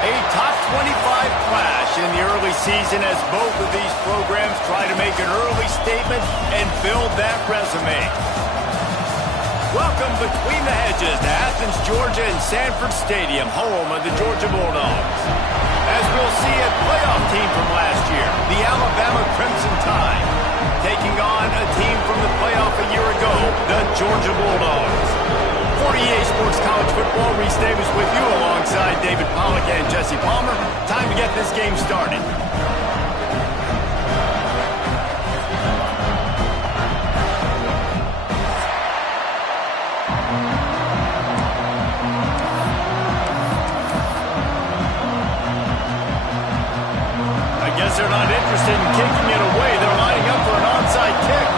A top 25 clash in the early season as both of these programs try to make an early statement and build that resume. Welcome between the hedges to Athens, Georgia and Sanford Stadium, home of the Georgia Bulldogs. As we'll see a playoff team from last year, the Alabama Crimson Tide, taking on a team from the playoff a year ago, the Georgia Bulldogs. 48 Sports College Football, Reese Davis with you alongside David Pollack and Jesse Palmer. Time to get this game started. I guess they're not interested in kicking it away. They're lining up for an onside kick.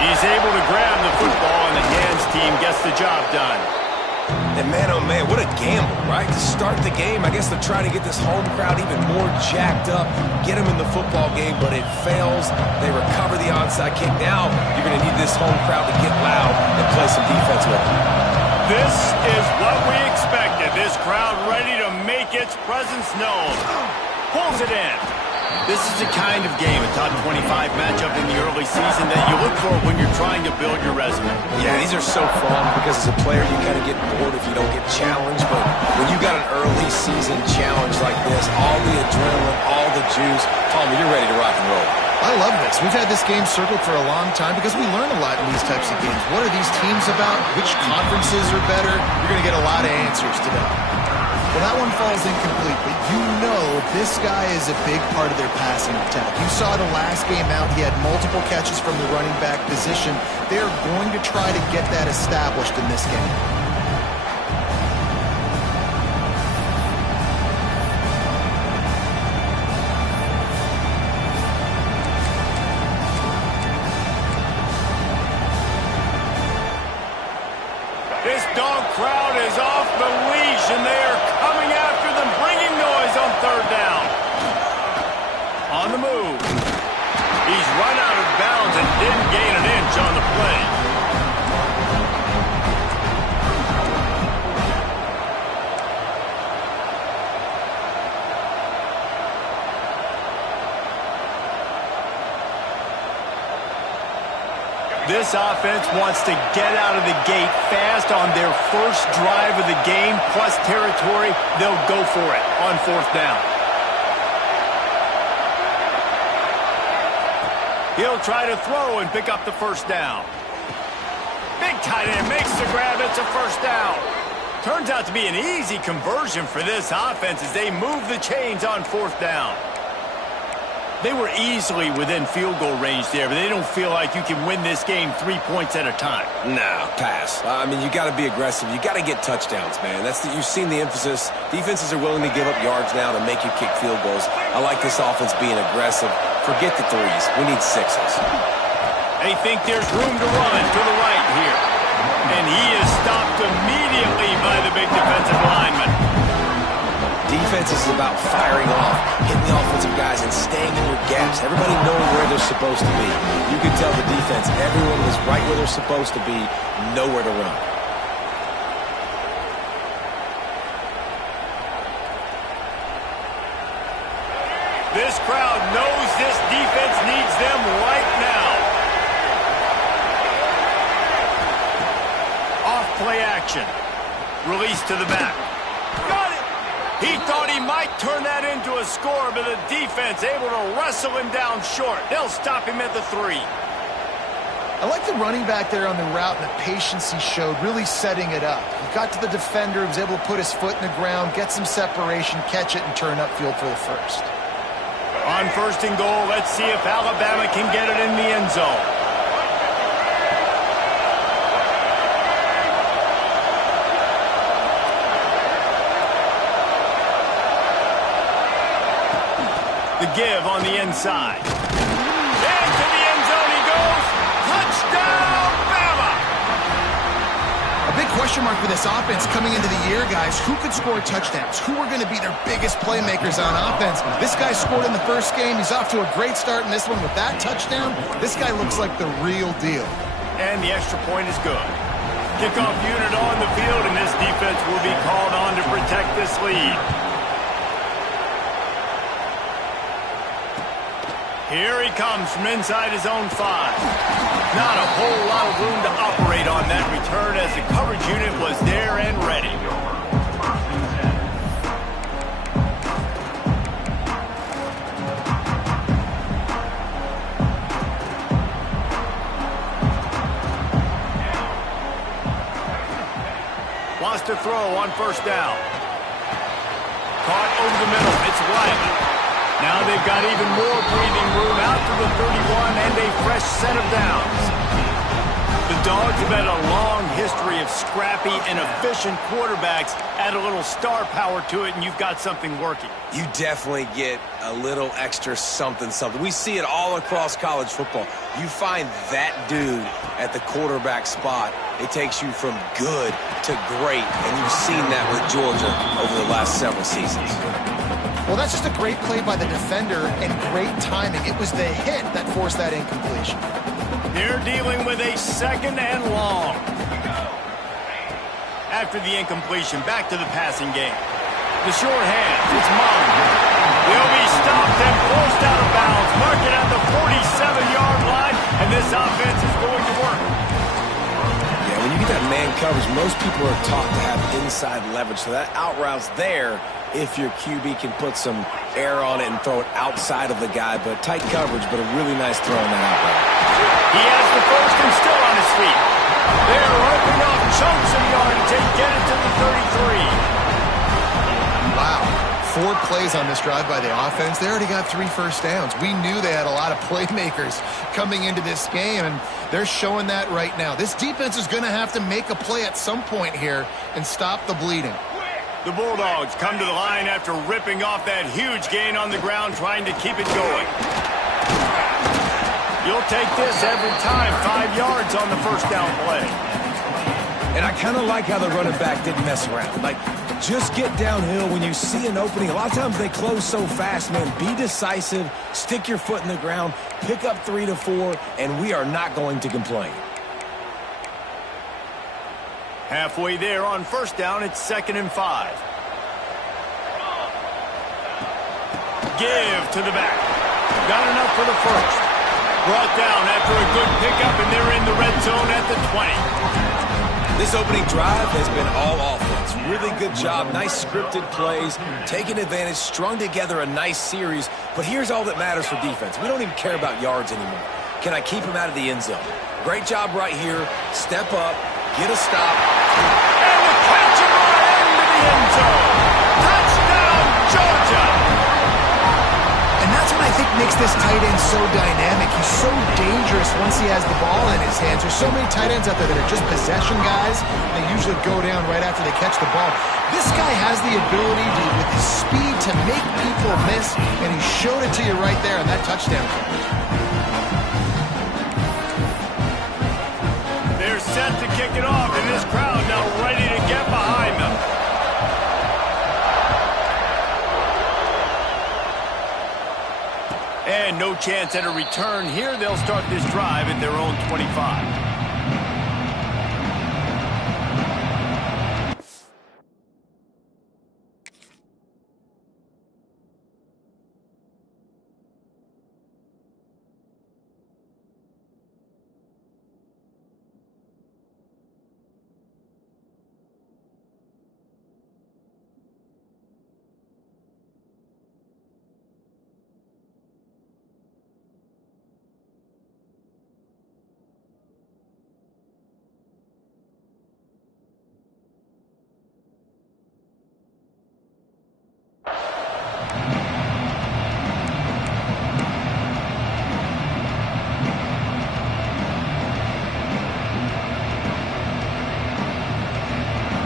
He's able to grab the football, and the hands team gets the job done. And man, oh man, what a gamble, right? To start the game, I guess they're trying to get this home crowd even more jacked up, get them in the football game, but it fails. They recover the onside kick. Now you're going to need this home crowd to get loud and play some defense with them. This is what we expected. This crowd ready to make its presence known. Pulls it in. This is the kind of game, a top 25 matchup in the early season, that you look for when you're trying to build your resume. Yeah, these are so fun because as a player you kind of get bored if you don't get challenged, but when you got an early season challenge like this, all the adrenaline, all the juice, Palmer, you're ready to rock and roll. I love this. We've had this game circled for a long time because we learn a lot in these types of games. What are these teams about? Which conferences are better? You're going to get a lot of answers today. Well, that one falls incomplete, but you know this guy is a big part of their passing attack. You saw the last game out. He had multiple catches from the running back position. They're going to try to get that established in this game. This dog crowd is off the leash, and they are coming after them, bringing noise on third down. On the move. He's run out of bounds and didn't gain an inch on the play. This offense wants to get out of the gate fast on their first drive of the game, plus territory. They'll go for it on fourth down. He'll try to throw and pick up the first down. Big tight end makes the grab. It's a first down. Turns out to be an easy conversion for this offense as they move the chains on fourth down. They were easily within field goal range there, but they don't feel like you can win this game 3 points at a time. No, pass. I mean, you got to be aggressive. You got to get touchdowns, man. You've seen the emphasis. Defenses are willing to give up yards now to make you kick field goals. I like this offense being aggressive. Forget the threes. We need sixes. They think there's room to run to the right here. And he is stopped immediately by the big defensive lineman. Defense is about firing off, hitting the offensive guys, and staying in your gaps. Everybody knowing where they're supposed to be. You can tell the defense, everyone was right where they're supposed to be, nowhere to run. This crowd knows this defense needs them right now. Off play action. Release to the back. Got it! He thought he might turn that into a score, but the defense able to wrestle him down short. They'll stop him at the 3. I like the running back there on the route and the patience he showed, really setting it up. He got to the defender, he was able to put his foot in the ground, get some separation, catch it, and turn upfield for the first. On first and goal, let's see if Alabama can get it in the end zone. The give on the inside. Into the end zone he goes. Touchdown, Bama! A big question mark for this offense coming into the year, guys. Who could score touchdowns? Who are going to be their biggest playmakers on offense? This guy scored in the first game. He's off to a great start in this one with that touchdown. This guy looks like the real deal. And the extra point is good. Kickoff unit on the field, and this defense will be called on to protect this lead. Here he comes from inside his own 5. Not a whole lot of room to operate on that return as the coverage unit was there and ready. Wants to throw on first down. Caught over the middle. It's Wiley. Now they've got even more breathing room out to the 31 and a fresh set of downs. The Dogs have had a long history of scrappy and efficient quarterbacks. Add a little star power to it, and you've got something working. You definitely get a little extra something. We see it all across college football. You find that dude at the quarterback spot, it takes you from good to great, and you've seen that with Georgia over the last several seasons. Well, that's just a great play by the defender and great timing. It was the hit that forced that incompletion. They're dealing with a 2nd and long. After the incompletion, back to the passing game. The short hand, it's Mung. They'll be stopped and forced out of bounds. Mark it at the 47-yard line, and this offense is going to work. Yeah, when you get that man coverage, most people are taught to have inside leverage, so that out route's there if your QB can put some air on it and throw it outside of the guy, but tight coverage, but a really nice throw on that out route. He has the first and still on his feet. They're ripping off chunks of yardage and get it to the 33. Wow. 4 plays on this drive by the offense. They already got 3 first downs. We knew they had a lot of playmakers coming into this game, and they're showing that right now. This defense is going to have to make a play at some point here and stop the bleeding. The Bulldogs come to the line after ripping off that huge gain on the ground, trying to keep it going. You'll take this every time. 5 yards on the first down play. And I kind of like how the running back didn't mess around. Like, just get downhill when you see an opening. A lot of times they close so fast, man. Be decisive, stick your foot in the ground, pick up 3 to 4, and we are not going to complain. Halfway there on first down, it's 2nd and 5. Give to the back. Got enough for the first. Brought down after a good pickup, and they're in the red zone at the 20. This opening drive has been all offense. Really good job, nice scripted plays, taking advantage, strung together a nice series. But here's all that matters for defense. We don't even care about yards anymore. Can I keep him out of the end zone? Great job right here. Step up, get a stop. And the catch and run into the end zone. Touchdown, Georgia! And that's what I think makes this tight end so dynamic. He's so dangerous once he has the ball in his hands. There's so many tight ends out there that are just possession guys. They usually go down right after they catch the ball. This guy has the ability to, with his speed, to make people miss, and he showed it to you right there on that touchdown catch. They're set to kick it off, and this crowd now ready to get behind them. And no chance at a return here. They'll start this drive at their own 25.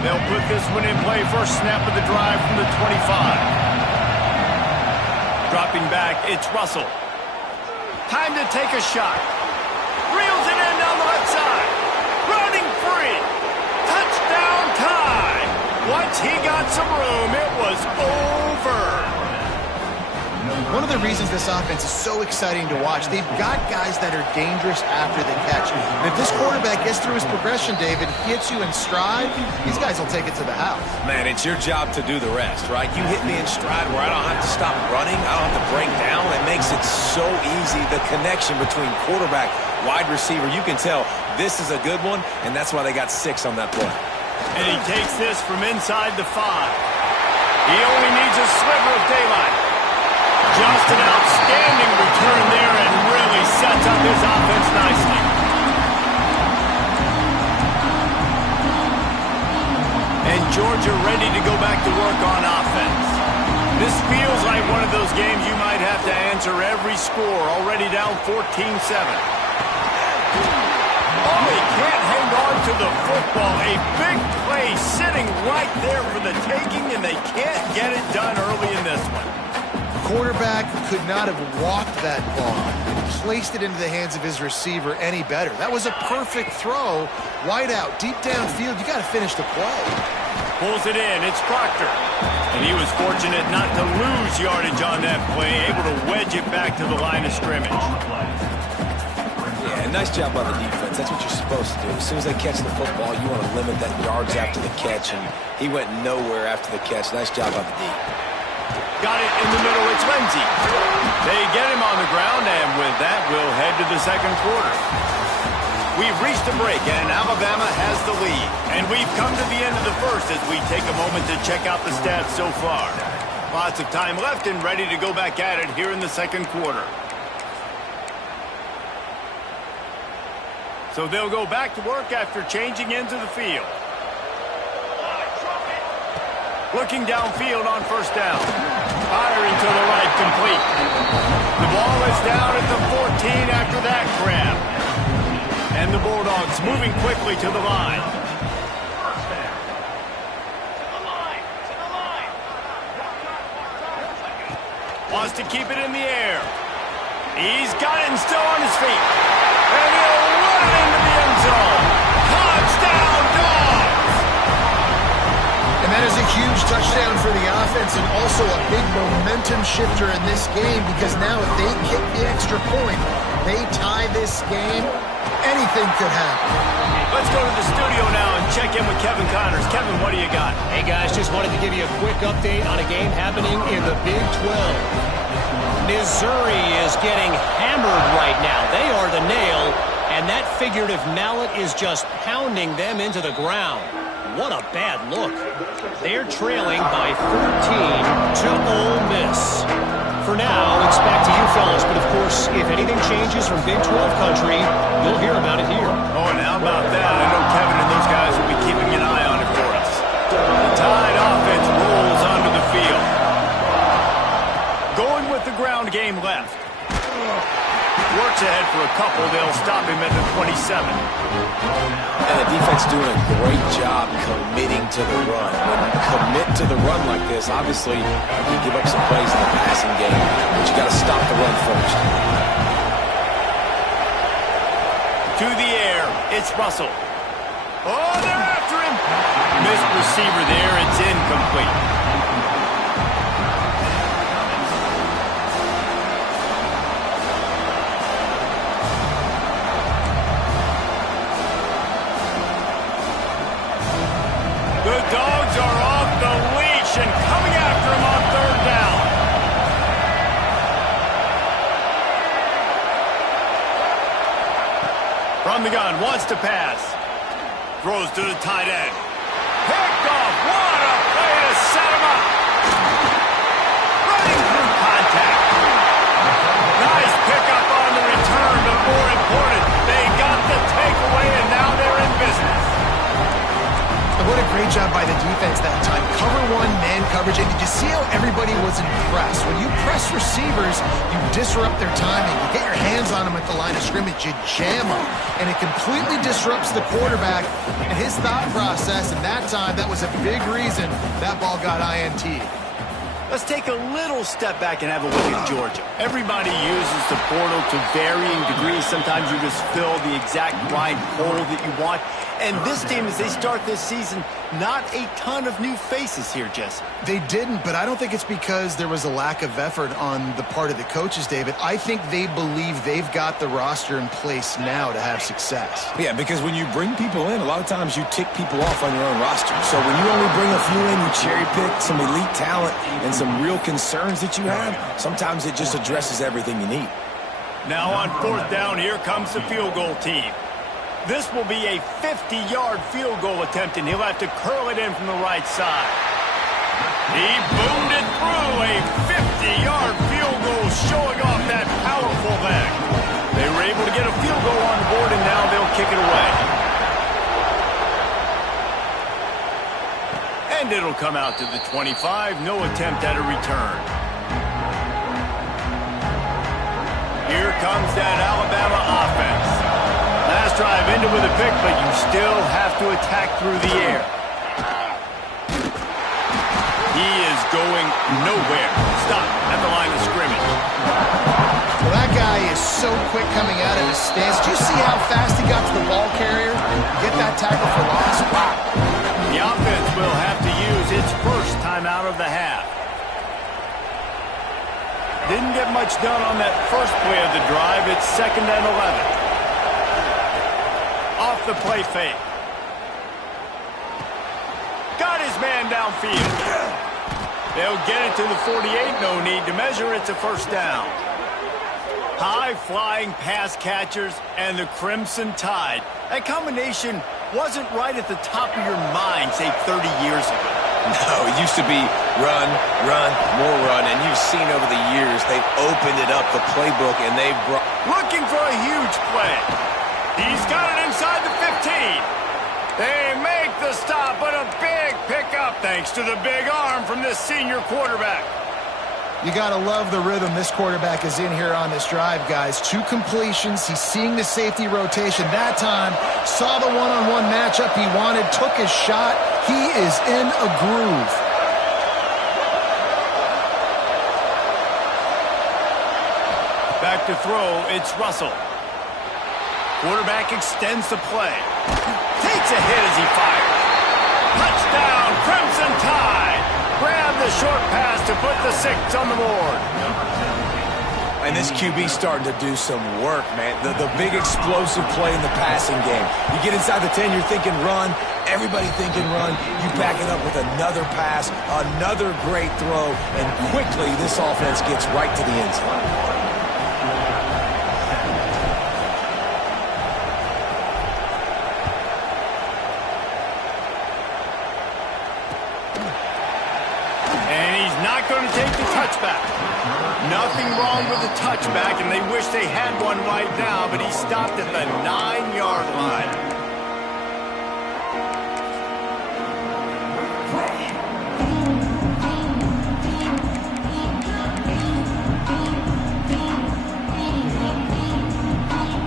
They'll put this one in play. First snap of the drive from the 25. Dropping back, it's Russell. Time to take a shot. Reels it in down the left side. Running free. Touchdown time. Once he got some room, it was over. One of the reasons this offense is so exciting to watch, they've got guys that are dangerous after the catch. And if this quarterback gets through his progression, David, hits you in stride, these guys will take it to the house. Man, it's your job to do the rest, right? You hit me in stride where I don't have to stop running. I don't have to break down. It makes it so easy. The connection between quarterback, wide receiver, you can tell this is a good one, and that's why they got 6 on that play. And he takes this from inside the 5. He only needs a sliver of daylight. Just an outstanding return there and really sets up his offense nicely. And Georgia ready to go back to work on offense. This feels like one of those games you might have to answer every score, already down 14-7. Oh, he can't hang on to the football. A big play sitting right there for the taking, and they can't get it done early in this one. Quarterback could not have walked that ball and placed it into the hands of his receiver any better. That was a perfect throw. Wide out, deep downfield. You got to finish the play. Pulls it in. It's Proctor. And he was fortunate not to lose yardage on that play, able to wedge it back to the line of scrimmage. Yeah, nice job by the defense. That's what you're supposed to do. As soon as they catch the football, you want to limit that yards after the catch, and he went nowhere after the catch. Nice job by the D. Got it in the middle. It's Lindsey. They get him on the ground, and with that, we'll head to the second quarter. We've reached a break, and Alabama has the lead. And we've come to the end of the first as we take a moment to check out the stats so far. Lots of time left and ready to go back at it here in the second quarter. So they'll go back to work after changing into the field. Looking downfield on first down. Firing to the right, complete. The ball is down at the 14 after that grab. And the Bulldogs moving quickly to the line. Wants to keep it in the air. He's got it and still on his feet. And he'll run it into the end zone. Touchdown, Dogs! And that is a huge touchdown for the offense and also a big momentum shifter in this game because now if they kick the extra point, they tie this game, anything could happen. Let's go to the studio now and check in with Kevin Connors. Kevin, what do you got? Hey, guys, just wanted to give you a quick update on a game happening in the Big 12. Missouri is getting hammered right now. They are the nail, and that figurative mallet is just pounding them into the ground. What a bad look. They're trailing by 13 to Ole Miss. For now, it's back to you fellas, but of course, if anything changes from Big 12 country, you'll hear about it here. Oh, and how about that? I know Kevin and those guys will be keeping an eye on it for us. The Tide offense rolls onto the field. Going with the ground game left. Works ahead for a couple. They'll stop him at the 27. And the defense doing a great job committing to the run. When you commit to the run like this, obviously you give up some plays in the passing game, but you got to stop the run first. To the air, it's Russell. Oh, they're after him. Missed receiver there. It's incomplete. The Dogs are off the leash and coming after him on third down. From the gun, wants to pass. Throws to the tight end. Picked off. What a play to set him up. Running through contact. Nice pickup on the return, but more important, they got the takeaway and now they're in business. What a great job by the defense that time. Cover one, man coverage. And did you see how everybody was impressed? When you press receivers, you disrupt their timing. You get your hands on them at the line of scrimmage. You jam them. And it completely disrupts the quarterback and his thought process. And that time, that was a big reason that ball got INT'd. Let's take a little step back and have a look at Georgia. Everybody uses the portal to varying degrees. Sometimes you just fill the exact right hole that you want. And this team, as they start this season, not a ton of new faces here, Jesse. They didn't, but I don't think it's because there was a lack of effort on the part of the coaches, David. I think they believe they've got the roster in place now to have success. Yeah, because when you bring people in, a lot of times you tick people off on your own roster. So when you only bring a few in, you cherry pick some elite talent and some real concerns that you have, sometimes it just addresses everything you need. Now on 4th down, here comes the field goal team. This will be a 50-yard field goal attempt, and he'll have to curl it in from the right side. He boomed it through, a 50-yard field goal, showing off that powerful leg. They were able to get a field goal on the board, and now they'll kick it away. And it'll come out to the 25, no attempt at a return. Here comes that Alabama offense. Last drive ended with a pick, but you still have to attack through the air. He is going nowhere. Stop at the line of scrimmage. Well, that guy is so quick coming out of his stance. Do you see how fast he got to the ball carrier? Get that tackle for loss. Wow. The offense will have to use its first timeout of the half. Didn't get much done on that first play of the drive. It's 2nd and 11. Off the play fake. Got his man downfield. They'll get it to the 48. No need to measure. It's a first down. High-flying pass catchers and the Crimson Tide. That combination wasn't right at the top of your mind, say, 30 years ago. No, it used to be run, run, more run, and you've seen over the years they've opened it up, the playbook, and they've brought... Looking for a huge play. He's got it inside the 15. They make the stop, but a big pickup thanks to the big arm from this senior quarterback. You got to love the rhythm this quarterback is in here on this drive, guys. 2 completions. He's seeing the safety rotation. That time, saw the one-on-one matchup he wanted, took his shot. He is in a groove. Back to throw, it's Russell. Quarterback extends the play. Takes a hit as he fires. Touchdown, Crimson Tide. Grab the short pass to put the 6 on the board. And this QB starting to do some work, man. The big explosive play in the passing game. You get inside the 10, you're thinking run. Everybody thinking run. You back it up with another pass, another great throw, and quickly this offense gets right to the end zone. Going to take the touchback. Nothing wrong with the touchback, and they wish they had one right now, but he stopped at the 9-yard line.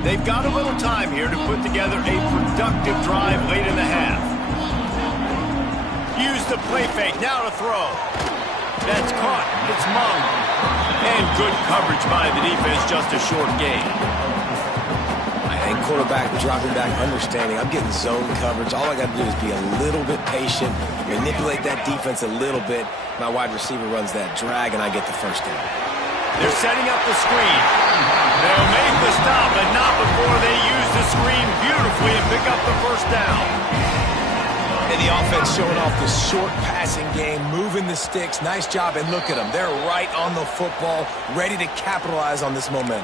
They've got a little time here to put together a productive drive late in the half. Use the play fake, now to throw. That's caught. It's Mung. And good coverage by the defense, just a short gain. And quarterback dropping back, understanding. I'm getting zone coverage. All I got to do is be a little bit patient, manipulate that defense a little bit. My wide receiver runs that drag, and I get the first down. They're setting up the screen. They'll make the stop, but not before they use the screen beautifully and pick up the first down. And the offense showing off the short passing game, moving the sticks. Nice job, and look at them. They're right on the football, ready to capitalize on this momentum.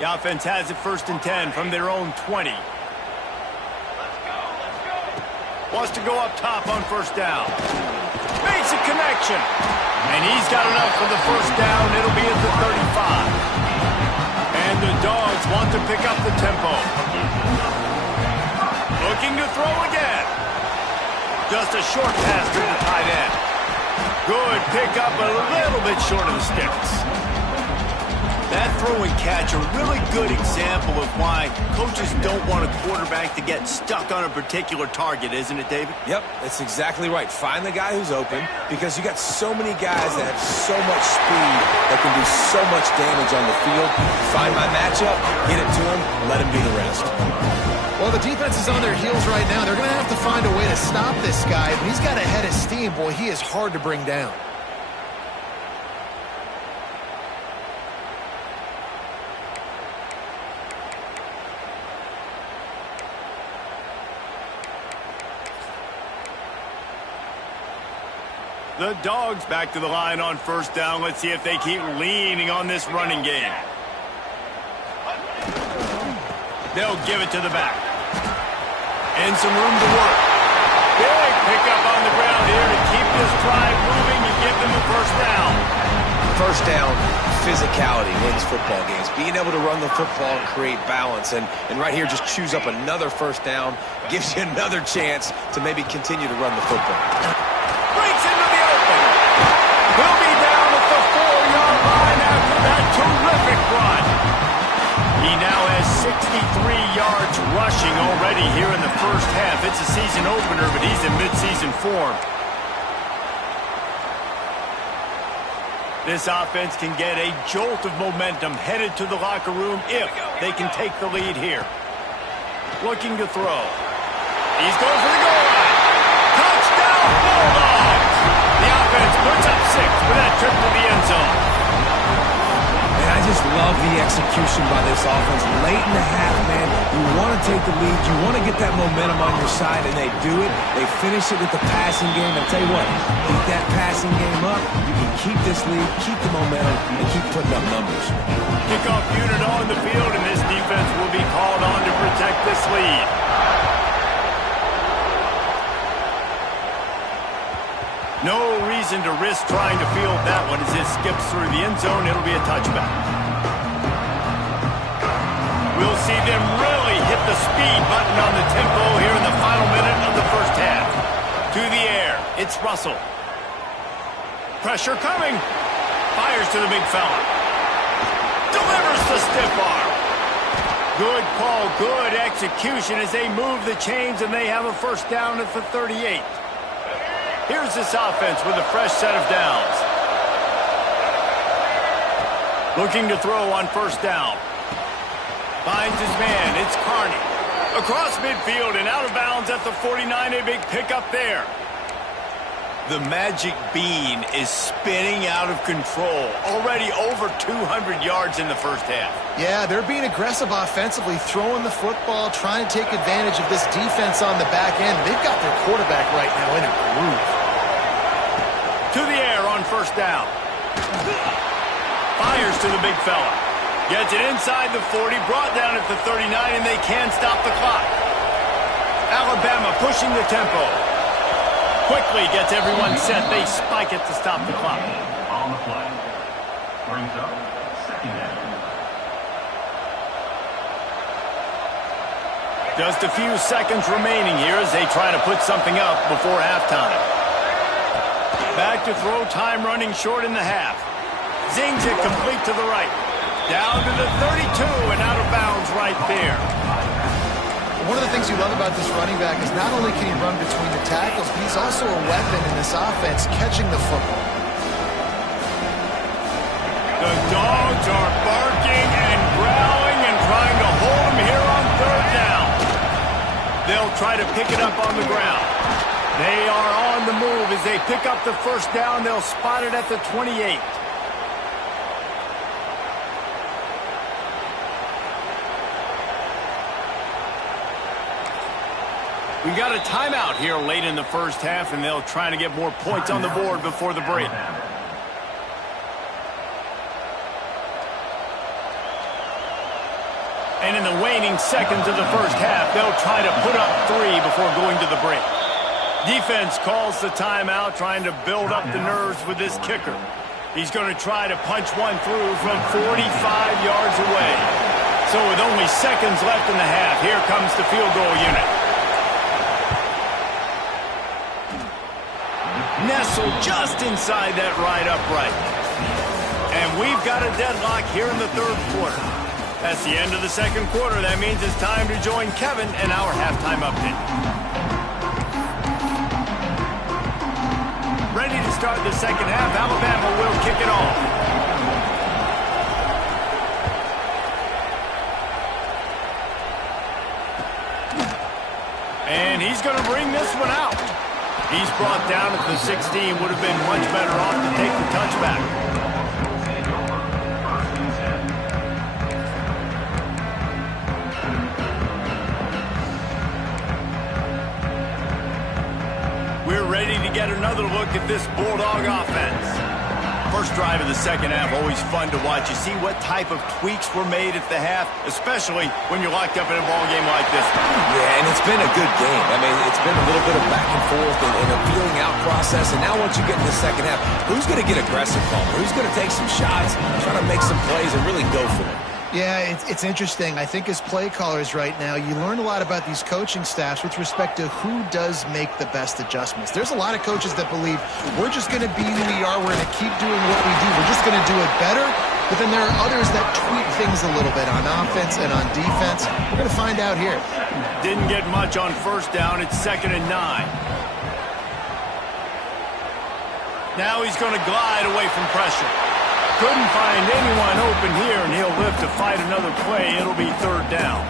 The offense has it 1st and 10 from their own 20. Wants to go up top on 1st down. Makes a connection. And he's got enough for the 1st down. It'll be at the 35. And the Dogs want to pick up the tempo. Looking to throw again. Just a short pass to the tight end. Good pickup, a little bit short of the sticks. That throw and catch, a really good example of why coaches don't want a quarterback to get stuck on a particular target, isn't it, David? Yep, that's exactly right. Find the guy who's open, because you got so many guys that have so much speed that can do so much damage on the field. Find my matchup, get it to him, let him do the rest. Well, the defense is on their heels right now. They're going to have to find a way to stop this guy. But he's got a head of steam. Boy, he is hard to bring down. The Dogs back to the line on first down. Let's see if they keep leaning on this running game. They'll give it to the back. And some room to work. Big pickup on the ground here to keep this drive moving and give them the first down. First down, physicality wins football games. Being able to run the football and create balance. And right here, just choose up another first down. Gives you another chance to maybe continue to run the football. Breaks into the open. He'll be down at the 4-yard line after that terrific run. He now has 63 yards rushing already here in the first half. It's a season opener, but he's in midseason form. This offense can get a jolt of momentum headed to the locker room if they can take the lead here. Looking to throw. He's going for the goal line. Touchdown, Bulldogs! The offense puts up 6 with that trip to the end zone. And I just love the execution by this offense. Late in the half, man, you want to take the lead. You want to get that momentum on your side, and they do it. They finish it with the passing game. I tell you what, keep that passing game up. You can keep this lead, keep the momentum, and keep putting up numbers. Kickoff unit on the field, and this defense will be called on to protect this lead. No reason to risk trying to field that one as it skips through the end zone. It'll be a touchback. We'll see them really hit the speed button on the tempo here in the final minute of the first half. To the air. It's Russell. Pressure coming. Fires to the big fella. Delivers the stiff arm. Good call, good execution as they move the chains and they have a first down at the 38. Here's this offense with a fresh set of downs. Looking to throw on first down. Finds his man. It's Carney. Across midfield and out of bounds at the 49. A big pickup there. The magic bean is spinning out of control. Already over 200 yards in the first half. Yeah, they're being aggressive offensively, throwing the football, trying to take advantage of this defense on the back end. They've got their quarterback right now in a groove. To the air on first down. Fires to the big fella. Gets it inside the 40, brought down at the 39, and they can stop the clock. Alabama pushing the tempo. Quickly gets everyone set. They spike it to stop the clock. On the play. Brings up second down. Just a few seconds remaining here as they try to put something up before halftime. Back to throw, time running short in the half. Zings it complete to the right. Down to the 32 and out of bounds right there. One of the things you love about this running back is not only can he run between the tackles, but he's also a weapon in this offense, catching the football. The Dogs are barking and growling and trying to hold him here on third down. They'll try to pick it up on the ground. They are on the move as they pick up the first down. They'll spot it at the 28. We got a timeout here late in the first half, and they'll try to get more points on the board before the break. And in the waning seconds of the first half, they'll try to put up 3 before going to the break. Defense calls the timeout, trying to build up the nerves with this kicker. He's going to try to punch one through from 45 yards away. So with only seconds left in the half, here comes the field goal unit. Nestled just inside that right upright. And we've got a deadlock here in the third quarter. That's the end of the second quarter. That means it's time to join Kevin and our halftime update. Ready to start the second half. Alabama will kick it off. And he's going to bring this one out. He's brought down at the 16. Would have been much better off to take the touchback. We're ready to get another look at this Bulldog offense. First drive of the second half, always fun to watch. You see what type of tweaks were made at the half, especially when you're locked up in a ball game like this. Yeah, and it's been a good game. I mean, it's been a little bit of back and forth and a feeling out process. And now once you get in the second half, who's going to get aggressive, Palmer? Who's going to take some shots, try to make some plays, and really go for it? Yeah, it's interesting. I think as play callers right now, you learn a lot about these coaching staffs with respect to who does make the best adjustments. There's a lot of coaches that believe we're just going to be who we are. We're going to keep doing what we do. We're just going to do it better. But then there are others that tweak things a little bit on offense and on defense. We're going to find out here. Didn't get much on first down. It's 2nd and 9. Now he's going to glide away from pressure. Couldn't find anyone open here, and he'll live to fight another play. It'll be 3rd down.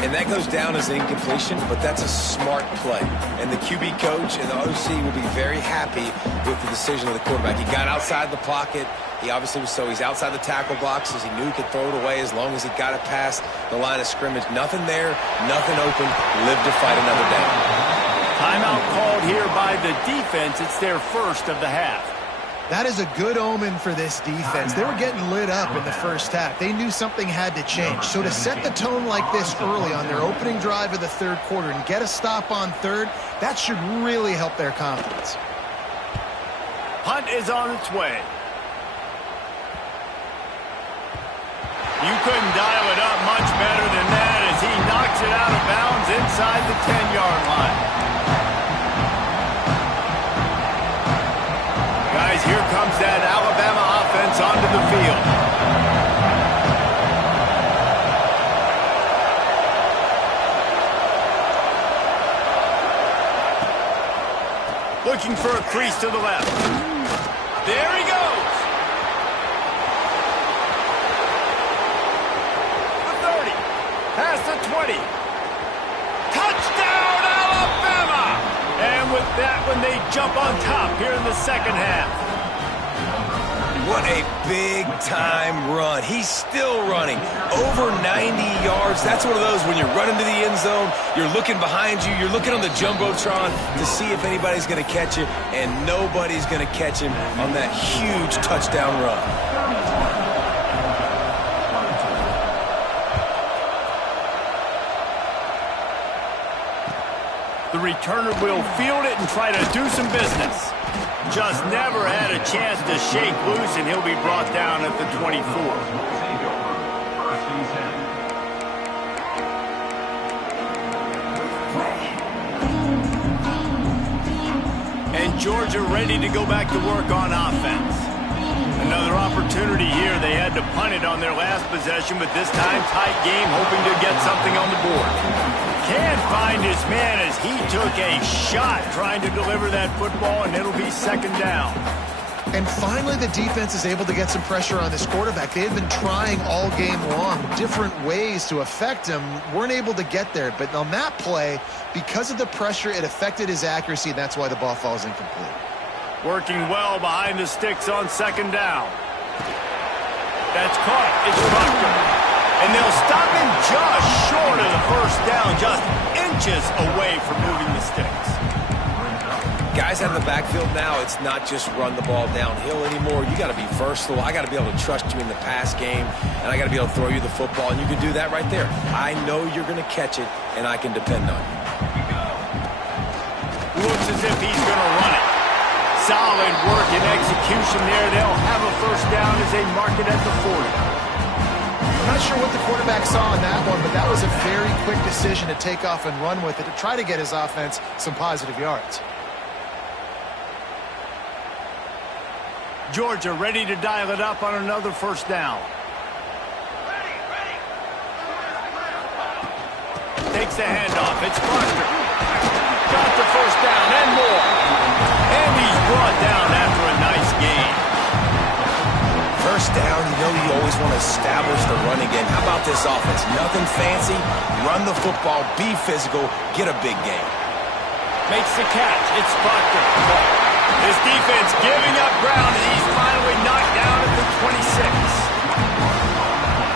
And that goes down as an incompletion, but that's a smart play. And the QB coach and the OC will be very happy with the decision of the quarterback. He got outside the pocket. He obviously was he's outside the tackle boxes. He knew he could throw it away as long as he got it past the line of scrimmage. Nothing there, nothing open. Live to fight another down. Timeout called here by the defense. It's their first of the half. That is a good omen for this defense. They were getting lit up in the first half. They knew something had to change. So to set the tone like this early on their opening drive of the third quarter and get a stop on third, that should really help their confidence. Punt is on its way. You couldn't dial it up much better than that as he knocks it out of bounds inside the 10-yard line. Guys, here comes that Alabama offense onto the field. Looking for a crease to the left. There he goes. The 30. Past the 20. Touchdown, Alabama! And with that one, they jump on top here in the second half. What a big-time run. He's still running. Over 90 yards. That's one of those when you're running to the end zone, you're looking behind you, you're looking on the Jumbotron to see if anybody's going to catch it, and nobody's going to catch him on that huge touchdown run. The returner will field it and try to do some business. Just never had a chance to shake loose, and he'll be brought down at the 24. And Georgia ready to go back to work on offense. Another opportunity here. They had to punt it on their last possession, but this time tight game, hoping to get something on the board. Can't find his man as he took a shot trying to deliver that football, and it'll be 2nd down. And finally, the defense is able to get some pressure on this quarterback. They had been trying all game long different ways to affect him, weren't able to get there. But on that play, because of the pressure, it affected his accuracy, and that's why the ball falls incomplete. Working well behind the sticks on 2nd down. That's caught. It's Proctor. And they'll stop him just short of the first down, just inches away from moving the sticks. Guys out of the backfield now, it's not just run the ball downhill anymore. You got to be versatile. I got to be able to trust you in the pass game, and I got to be able to throw you the football, and you can do that right there. I know you're going to catch it, and I can depend on you. Looks as if he's going to run it. Solid work and execution there. They'll have a first down as they mark it at the 40. I'm not sure what the quarterback saw on that one, but that was a very quick decision to take off and run with it to try to get his offense some positive yards. Georgia ready to dial it up on another first down. Takes the handoff. It's Buster. Got the first down and more. And he's brought down after a nice gain. First down, you know you always want to establish the running game. How about this offense? Nothing fancy. Run the football, be physical, get a big gain. Makes the catch. It's Buster. This defense giving up ground, and he's finally knocked down at the 26.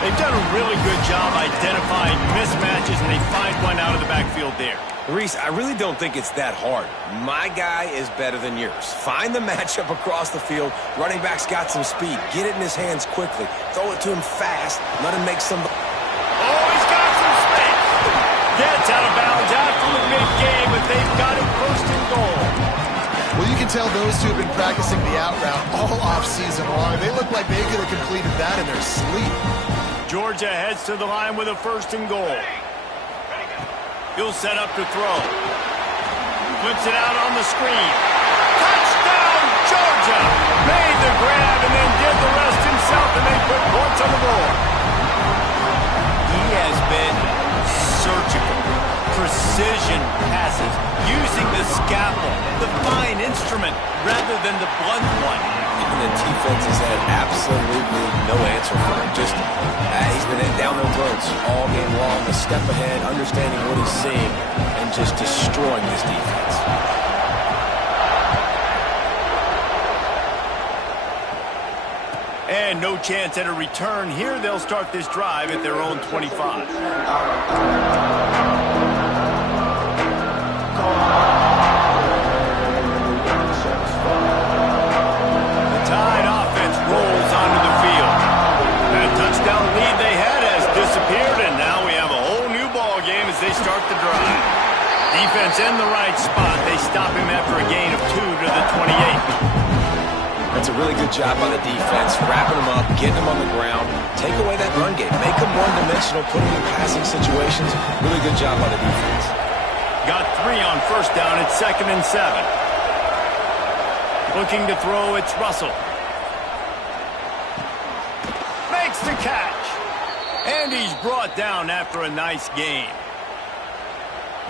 They've done a really good job identifying mismatches, and they find one out of the backfield there. Reese, I really don't think it's that hard. My guy is better than yours. Find the matchup across the field. Running back's got some speed. Get it in his hands quickly. Throw it to him fast. Let him make some... Oh, he's got some space. Gets out of bounds after the big game, but they've got him first and goal. Well, you can tell those two have been practicing the out route all offseason long. They look like they could have completed that in their sleep. Georgia heads to the line with a first and goal. He'll set up to throw. Flips it out on the screen. Touchdown, Georgia! Made the grab and then did the rest himself, and they put points on the board. He has been surgical. Precision passes, using the scalpel, the fine instrument, rather than the blunt one. And the defense has had absolutely no answer for him. Just, he's been down their throats all game long, a step ahead, understanding what he's seeing, and just destroying this defense. And no chance at a return here. They'll start this drive at their own 25. Rolls onto the field. That touchdown lead they had has disappeared, and now we have a whole new ball game as they start the drive. Defense in the right spot. They stop him after a gain of 2 to the 28. That's a really good job by the defense, wrapping him up, getting him on the ground. Take away that run game. Make him one-dimensional, put him in passing situations. Really good job by the defense. Got 3 on first down. It's 2nd and 7. Looking to throw, it's Russell. Makes the catch. And he's brought down after a nice gain.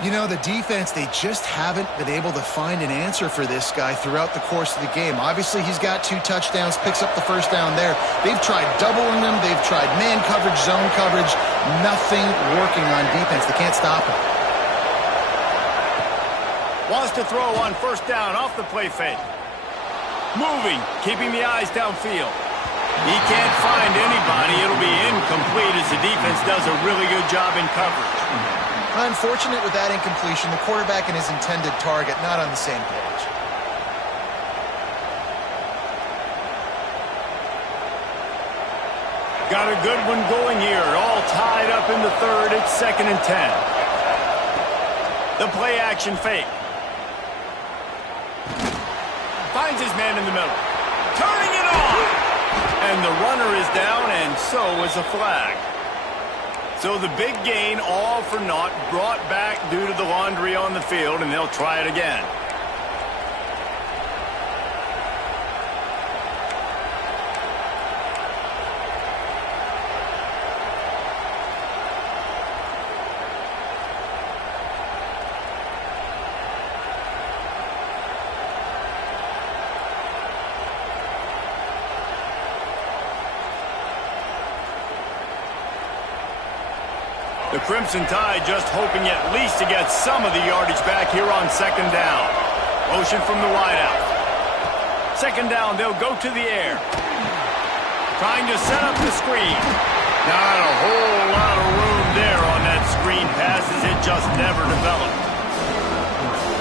You know, the defense, they just haven't been able to find an answer for this guy throughout the course of the game. Obviously, he's got 2 touchdowns, picks up the first down there. They've tried doubling him. They've tried man coverage, zone coverage. Nothing working on defense. They can't stop him. Wants to throw on first down off the play fake. Moving, keeping the eyes downfield. He can't find anybody. It'll be incomplete as the defense does a really good job in coverage. Unfortunate with that incompletion. The quarterback and his intended target not on the same page. Got a good one going here. All tied up in the 3rd. It's 2nd and 10. The play action fake. Finds his man in the middle. Turning it on. And the runner is down, and so is a flag. So the big gain, all for naught, brought back due to the laundry on the field, and they'll try it again. The Crimson Tide just hoping at least to get some of the yardage back here on 2nd down. Motion from the wideout. 2nd down, they'll go to the air. Trying to set up the screen. Not a whole lot of room there on that screen pass as it just never developed.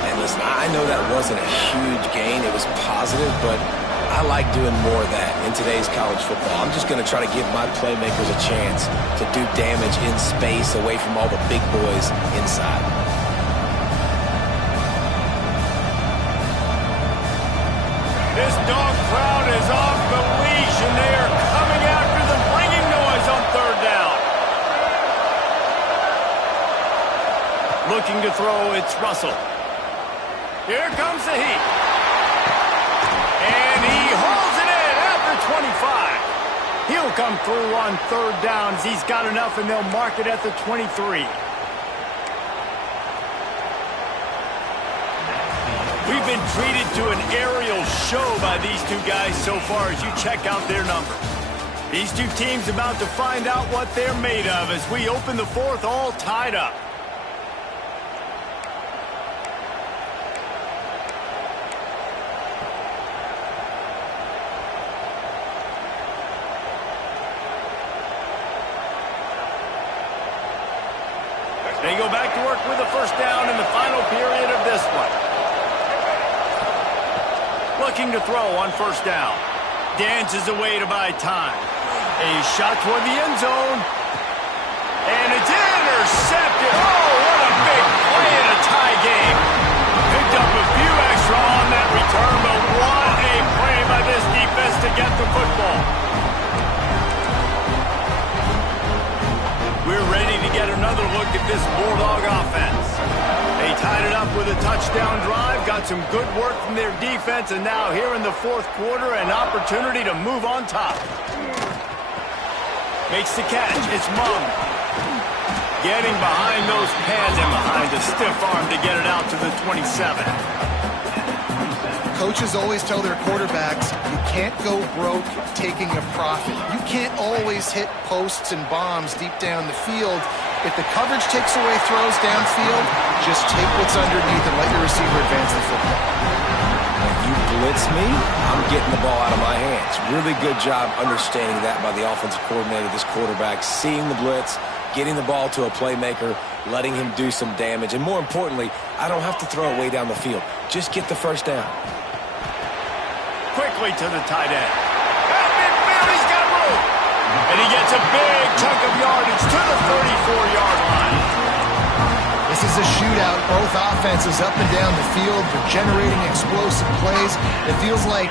And listen, I know that wasn't a huge gain. It was positive, but I like doing more of that in today's college football. I'm just going to try to give my playmakers a chance to do damage in space away from all the big boys inside. This dog crowd is off the leash, and they are coming after them, bringing noise on 3rd down. Looking to throw, it's Russell. Here comes the heat. And he holds it in, He'll come through on third downs. He's got enough, and they'll mark it at the 23. We've been treated to an aerial show by these two guys so far as you check out their numbers. These two teams about to find out what they're made of as we open the fourth all tied up. They go back to work with a first down in the final period of this one. Looking to throw on first down. Dances away to buy time. A shot toward the end zone. And it's intercepted. Oh, what a big play in a tie game. Picked up a few extra on that return, but what a play by this defense to get the football. We're ready to get another look at this Bulldog offense. They tied it up with a touchdown drive, got some good work from their defense, and now here in the fourth quarter, an opportunity to move on top. Makes the catch. It's Mung. Getting behind those pads and behind the stiff arm to get it out to the 27. Coaches always tell their quarterbacks, you can't go broke taking a profit. You can't always hit posts and bombs deep down the field. If the coverage takes away throws downfield, just take what's underneath and let your receiver advance the football. If you blitz me, I'm getting the ball out of my hands. Really good job understanding that by the offensive coordinator, this quarterback, seeing the blitz, getting the ball to a playmaker, letting him do some damage. And more importantly, I don't have to throw it way down the field. Just get the first down. Quickly to the tight end. Out midfield, he's got room. And he gets a big chunk of yardage to the 34-yard line. This is a shootout. Both offenses up and down the field. They're generating explosive plays. It feels like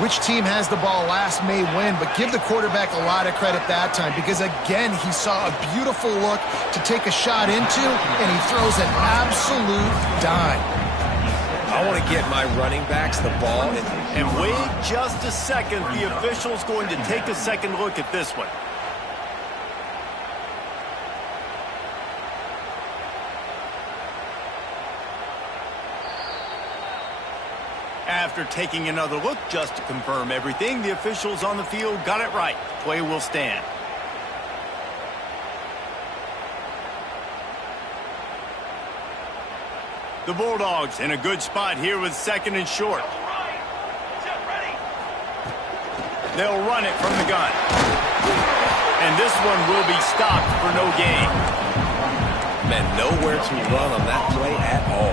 which team has the ball last may win, but give the quarterback a lot of credit that time because, again, he saw a beautiful look to take a shot into, and he throws an absolute dime. I want to get my running backs the ball. And wait just a second. The official's going to take a second look at this one. After taking another look just to confirm everything, the officials on the field got it right. Play will stand. The Bulldogs in a good spot here with second and short. They'll run it from the gun. And this one will be stopped for no gain. Man, nowhere to run on that play at all.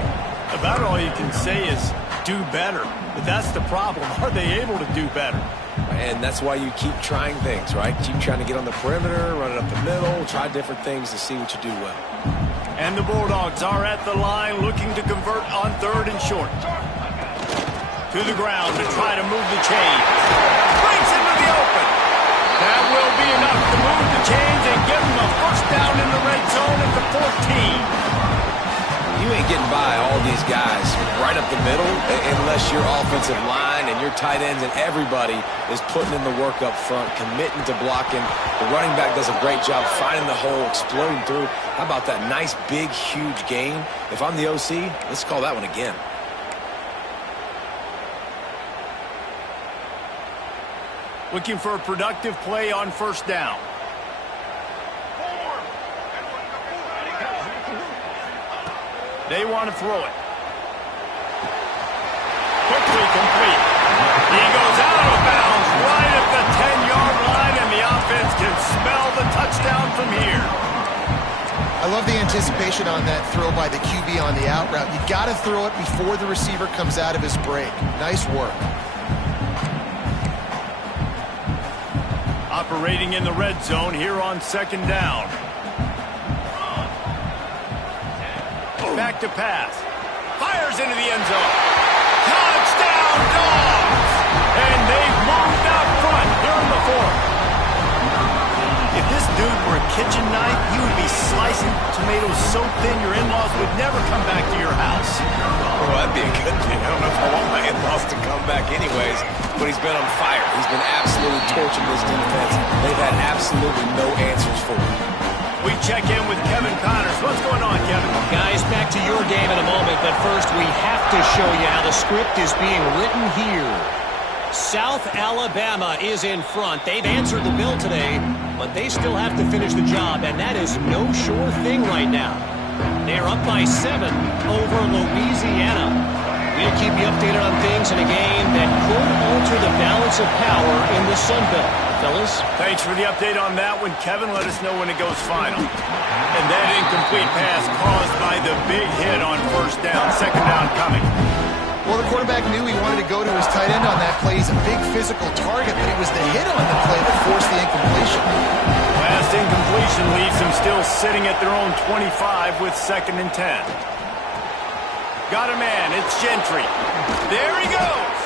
About all you can say is do better. But that's the problem. Are they able to do better? And that's why you keep trying things, right? Keep trying to get on the perimeter, run it up the middle, try different things to see what you do well. And the Bulldogs are at the line looking to convert on third and short. To the ground to try to move the chains. Breaks into the open. That will be enough to move the chains and give them a first down in the red zone at the 14. You ain't getting by all these guys right up the middle unless your offensive line and your tight ends and everybody is putting in the work up front, committing to blocking. The running back does a great job finding the hole, exploding through. How about that nice, big, huge gain? If I'm the OC, let's call that one again. Looking for a productive play on first down. They want to throw it. Quickly complete. He goes out of bounds right at the 10-yard line, and the offense can smell the touchdown from here. I love the anticipation on that throw by the QB on the out route. You got to throw it before the receiver comes out of his break. Nice work. Operating in the red zone here on second down. Back to pass. Fires into the end zone. Touchdown, Dogs! And they've moved out front here in the fourth. If this dude were a kitchen knife, he would be slicing tomatoes so thin your in-laws would never come back to your house. Well, that'd be a good thing. I don't know if I want my in-laws to come back anyways, but he's been on fire. He's been absolutely torching this defense. They've had absolutely no answers for him. We check in with Kevin Connors. What's going on, Kevin? Guys, back to your game in a moment, but first we have to show you how the script is being written here. South Alabama is in front. They've answered the bell today, but they still have to finish the job, and that is no sure thing right now. They're up by 7 over Louisiana. We'll keep you updated on things in a game that could alter the balance of power in the Sun Belt. Fellas? Thanks for the update on that one, Kevin. Let us know when it goes final. And that incomplete pass caused by the big hit on first down, second down coming. Well, the quarterback knew he wanted to go to his tight end on that play. He's a big physical target, but it was the hit on the play that forced the incompletion. Last incompletion leaves them still sitting at their own 25 with 2nd and 10. Got a man. It's Gentry. There he goes.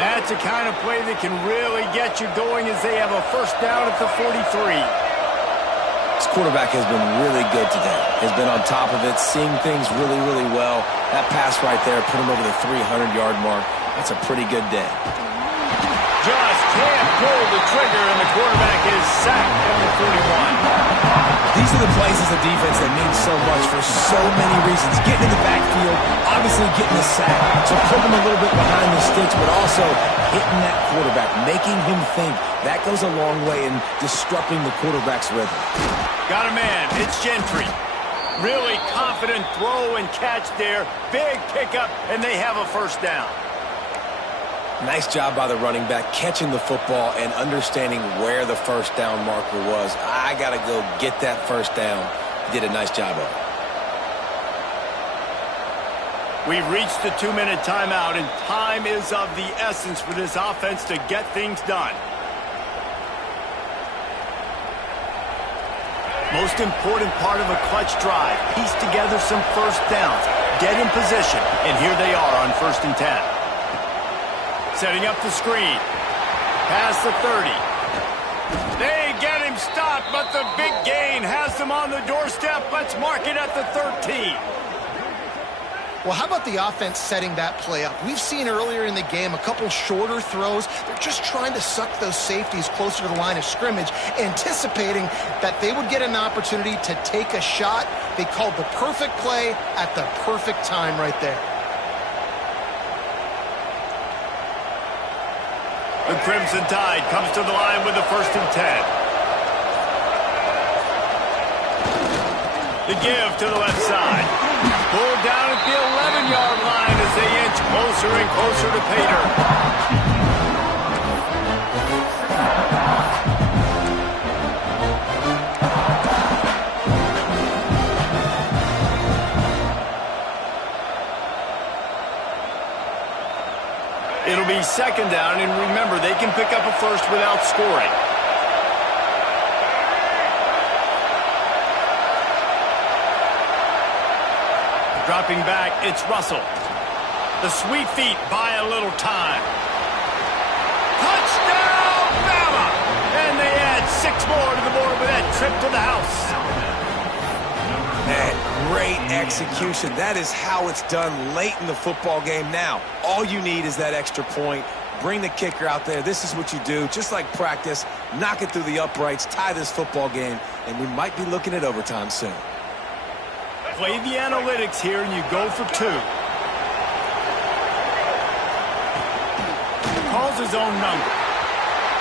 That's the kind of play that can really get you going as they have a first down at the 43. This quarterback has been really good today. Has been on top of it, seeing things really, really well. That pass right there put him over the 300-yard mark. That's a pretty good day. Just can't pull the trigger, and the quarterback is sacked at the 41. These are the plays as a defense that mean so much for so many reasons. Getting in the backfield, obviously getting a sack, so putting him a little bit behind the sticks, but also hitting that quarterback, making him think. That goes a long way in disrupting the quarterback's rhythm. Got a man. It's Gentry. Really confident throw and catch there. Big pickup, and they have a first down. Nice job by the running back, catching the football and understanding where the first down marker was. I got to go get that first down. He did a nice job of it. We've reached the 2-minute timeout, and time is of the essence for this offense to get things done. Most important part of a clutch drive, piece together some first downs, get in position, and here they are on 1st and 10. Setting up the screen. Past the 30. They get him stopped, but the big gain has them on the doorstep. Let's mark it at the 13. Well, how about the offense setting that play up? We've seen earlier in the game a couple shorter throws. They're just trying to suck those safeties closer to the line of scrimmage, anticipating that they would get an opportunity to take a shot. They called the perfect play at the perfect time right there. The Crimson Tide comes to the line with the 1st and 10. The give to the left side. Pulled down at the 11-yard line as they inch closer and closer to pay dirt. It'll be 2nd down, and remember, they can pick up a first without scoring. Dropping back, it's Russell. The sweet feet buy a little time. Touchdown, Bama! And they add 6 more to the board with that trip to the house. Man, great execution. That is how it's done late in the football game. Now, all you need is that extra point. Bring the kicker out there. This is what you do. Just like practice, knock it through the uprights, tie this football game, and we might be looking at overtime soon. Play the analytics here, and you go for 2. Calls his own number.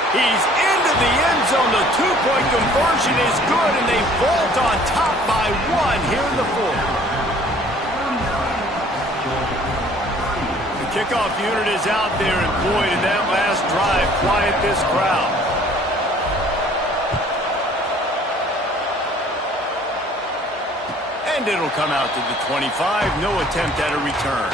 He's into the end zone. The 2-point conversion is good, and they vault on top by 1 here in the 4th. The kickoff unit is out there, and boy, did that last drive quiet this crowd. And it'll come out to the 25. No attempt at a return.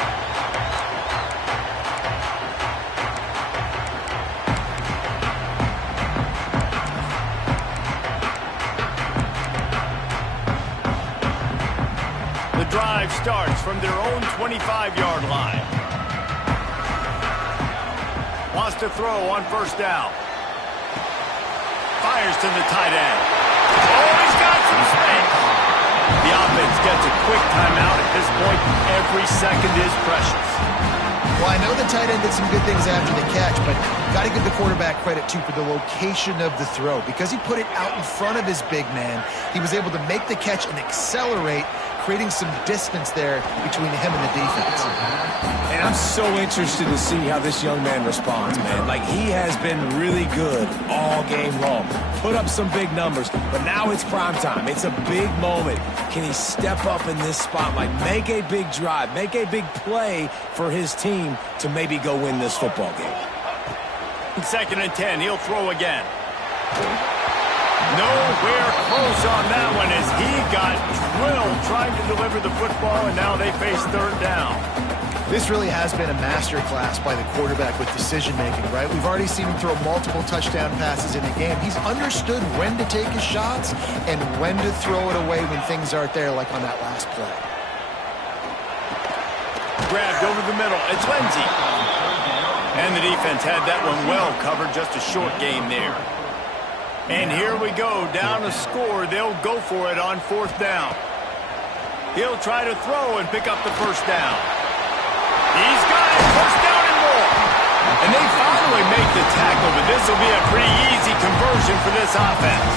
The drive starts from their own 25-yard line. Wants to throw on 1st down. Fires to the tight end. Oh, he's got some space. The offense gets a quick timeout at this point. Every second is precious. Well, I know the tight end did some good things after the catch, but got to give the quarterback credit, too, for the location of the throw. Because he put it out in front of his big man, he was able to make the catch and accelerate, creating some distance there between him and the defense. And I'm so interested to see how this young man responds, man. Like, he has been really good all game long. Put up some big numbers, but now it's prime time. It's a big moment. Can he step up in this spotlight, make a big drive, make a big play for his team to maybe go win this football game? 2nd and 10, he'll throw again. Nowhere close on that one as he got drilled trying to deliver the football, and now they face 3rd down. This really has been a masterclass by the quarterback with decision-making, right? We've already seen him throw multiple touchdown passes in the game. He's understood when to take his shots and when to throw it away when things aren't there, like on that last play. Grabbed over the middle. It's Lindsey. And the defense had that one well covered. Just a short game there. And here we go. Down a score. They'll go for it on 4th down. He'll try to throw and pick up the 1st down. He's got it. 1st down and more. And they finally make the tackle, but this will be a pretty easy conversion for this offense.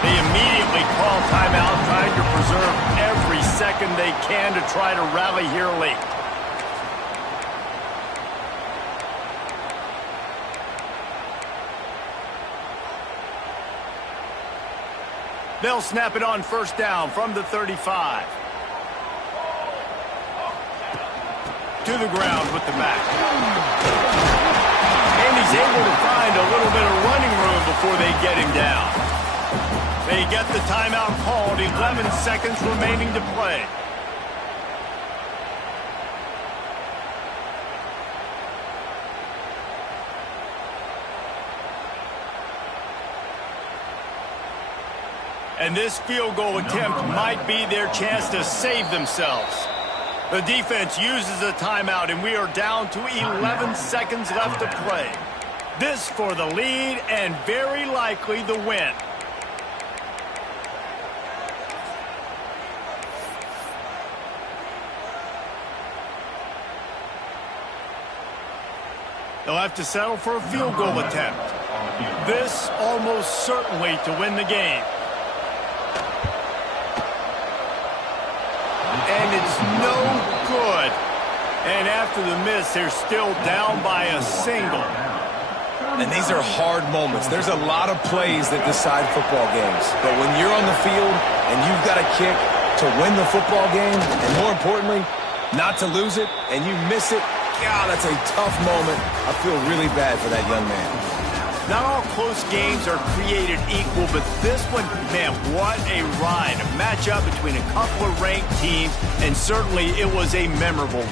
They immediately call timeout, trying to preserve every second they can to try to rally here late. They'll snap it on 1st down from the 35. To the ground with the back. And he's able to find a little bit of running room before they get him down. They get the timeout called. 11 seconds remaining to play. And this field goal attempt might be their chance to save themselves. The defense uses a timeout, and we are down to 11 seconds left to play. This for the lead and very likely the win. They'll have to settle for a field goal attempt. This almost certainly to win the game. And it's no good. And after the miss, they're still down by a single. And these are hard moments. There's a lot of plays that decide football games. But when you're on the field and you've got a kick to win the football game, and more importantly, not to lose it, and you miss it, God, that's a tough moment. I feel really bad for that young man. Not all close games are created equal, but this one, man, what a ride. A matchup between a couple of ranked teams, and certainly it was a memorable one.